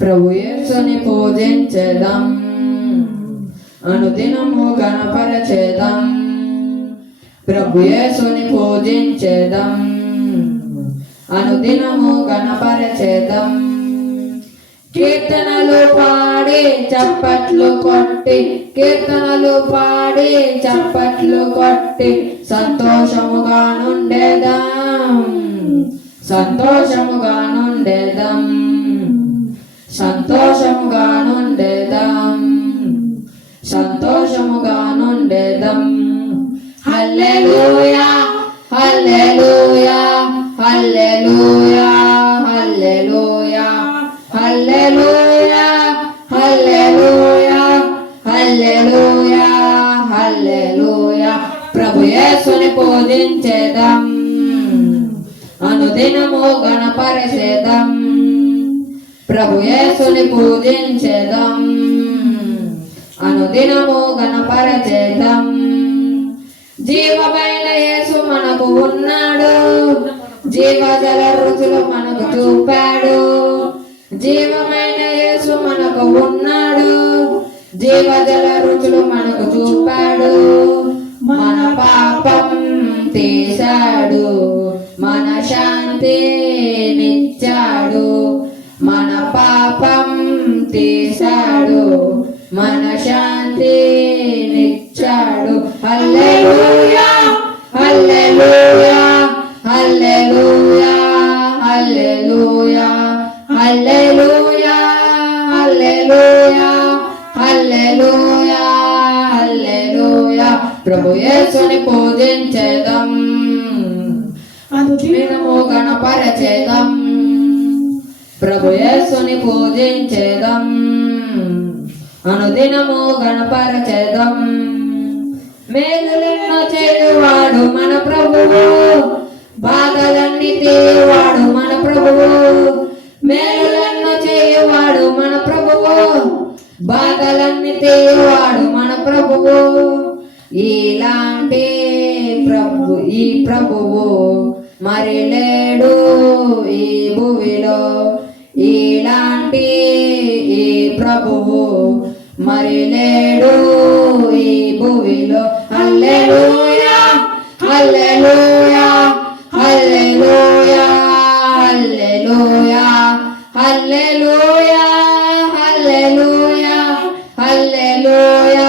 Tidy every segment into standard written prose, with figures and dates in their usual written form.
ప్రభు యేసుని పూజించెదం, అనుదినము గణపరచెదం. ప్రభు యేసుని పూజించెదం, అనుదినము గణపరచెదం. కీర్తనలు పాడి చప్పట్లు కొట్టి, కీర్తనలు పాడి చప్పట్లు కొట్టి సంతోషముగా నుండెదం, సంతోషముగా నుండెదం, సంతోషముగా నుండెదం, సంతోషముగా నుండెదం. హల్లెలూయా హల్లెలూయా హల్లెలూయా హల్లెలూయా హల్లెలూయా హల్లెలూయా హల్లెలూయా హల్లెలూయా. ప్రభు యేసుని పూజించెదం, అనుదినము గణపరచెదం. ప్రభు యేసుని పూజించెదం, అనుదినము గణపరచెదం. జీవమైన యేసు మనకు ఉన్నాడు, జీవజల రుచులు మనకు చూపాడు. జీవమైన యేసు మనకు ఉన్నాడు, జీవజల రుచులు మనకు చూపాడు. మన పాపం తీశాడు, మన శాంతినిచ్చాడు. మన పాపం తీశాడు, మన శాంతినిచ్చాడు. హల్లెలూయా హల్లెలూయా హల్లెలూయా హల్లెలూయా హల్లెలూయా హల్లెలూయా హల్లెలూయా హల్లెలూయా. ప్రభు యేసుని పూజించెదం, అనుదినము గణపరచెదం. ప్రభు యేసుని పూజించెదం, అనుదినము గణపరచెదం. మేలులెన్నో చేయువాడు మన ప్రభువు, బాధలన్నీ తీయువాడు మన ప్రభువు. మేలులెన్నో చేయువాడు మన ప్రభువు, బాధలన్నీ తీయువాడు మన ప్రభువు. ఇలాంటి ఈ ప్రభువు మరి లేడు ఈ భూమిలో. ఇలాంటి ఈ ప్రభువు మరి లేడు ఈ భూమిలో. హల్లెలూయా హల్లెలూయా హల్లెలూయా హల్లెలూయా హల్లెలూయా హల్లెలూయా హల్లెలూయా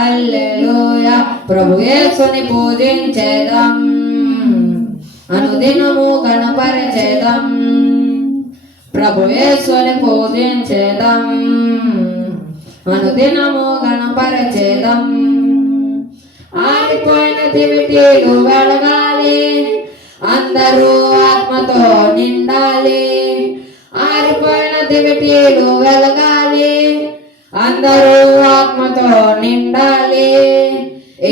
హల్లెలూయా. ప్రభు యేసుని పూజించెదం, అనుదినము గణపరచెదం. ప్రభు యేసుని పూజించెదం, అనుదినము గణపరచెదం. ఆరిపోయిన దివిటీలు వెలగాలి, అందరూ ఆత్మతో నిండాలి. ఆరిపోయిన దివిటీలు వెలగాలి, అందరూ ఆత్మతో నిండాలి.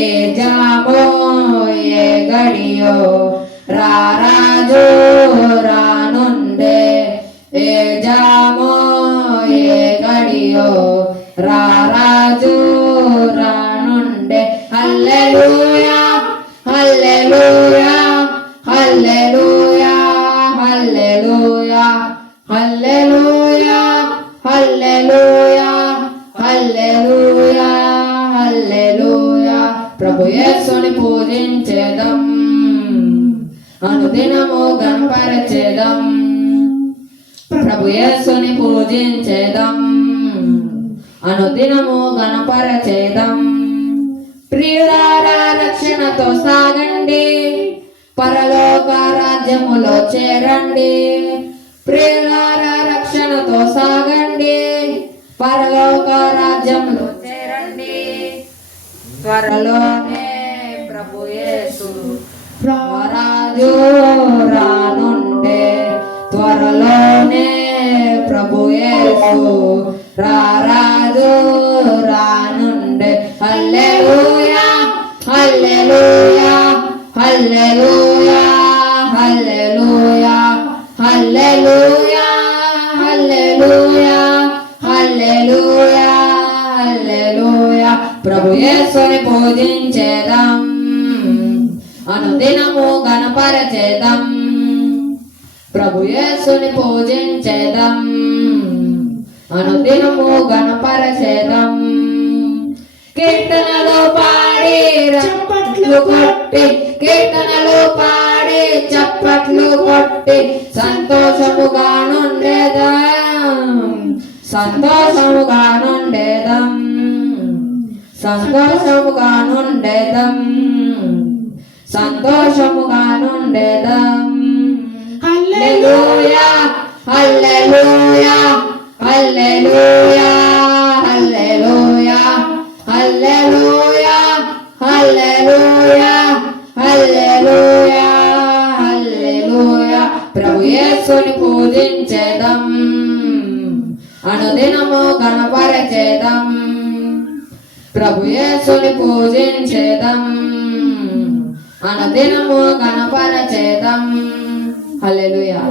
ఏ జామో ఏ గడియో రారాజు రానుండే. ఏ జామో ఏ గడియో రారాజు రానుండే. హల్లెలూయా హల్లెలూయా హల్లెలూయా హల్లెలూయా హల్లెలూయా హల్లెలూయా హల్లెలూయా హల్లెలూయా. ప్రభు యేసుని పూజించెదం, అనుదినము గణపరచెదం. ప్రభు యేసుని పూజించెదం, అనుదినము గణపరచెదం. ప్రియులారా రక్షణతో సాగండి, పరలోక రాజ్యములో చేరండి. ప్రియులారా రక్షణతో సాగండి, పరలోక రాజ్యములో చేరండి. త్వరలోనే ప్రభు యేసు రారాజు రానుండే. త్వరలోనే ప్రభు యేసు రారాజు రానుండే. హల్లెలూయా హల్లెలూయా హల్లెలూయా హల్లెలూయా హల్లెలూయా హల్లెలూయా హల్లెలూయా హల్లెలూయా. ప్రభు యేసుని పూజించెదం, అనుదినము గణపరచెదం. ప్రభు యేసుని పూజించెదం, అనుదినము గణపరచేదం. కీర్తనలు పాడి చప్పట్లు కొట్టి, కీర్తనలు పాడి చప్పట్లు కొట్టి సంతోషముగా నుండేదం, సంతోషముగా నుండేదం, సంతోషముగా నుండేదం, సంతోషముగా నుండేదం. హల్లెలూయా హల్లెలూయా హల్లెలూయా హల్లెలూయా హల్లెలూయా హల్లెలూయా హల్లెలూయా హల్లెలూయా. ప్రభు యేసుని పూజించేదం, అనుదినము గణపరచేదం. ప్రభు యేసుని పూజించేదం, అనుదినము గణపరచేదం. హల్లెలూయా.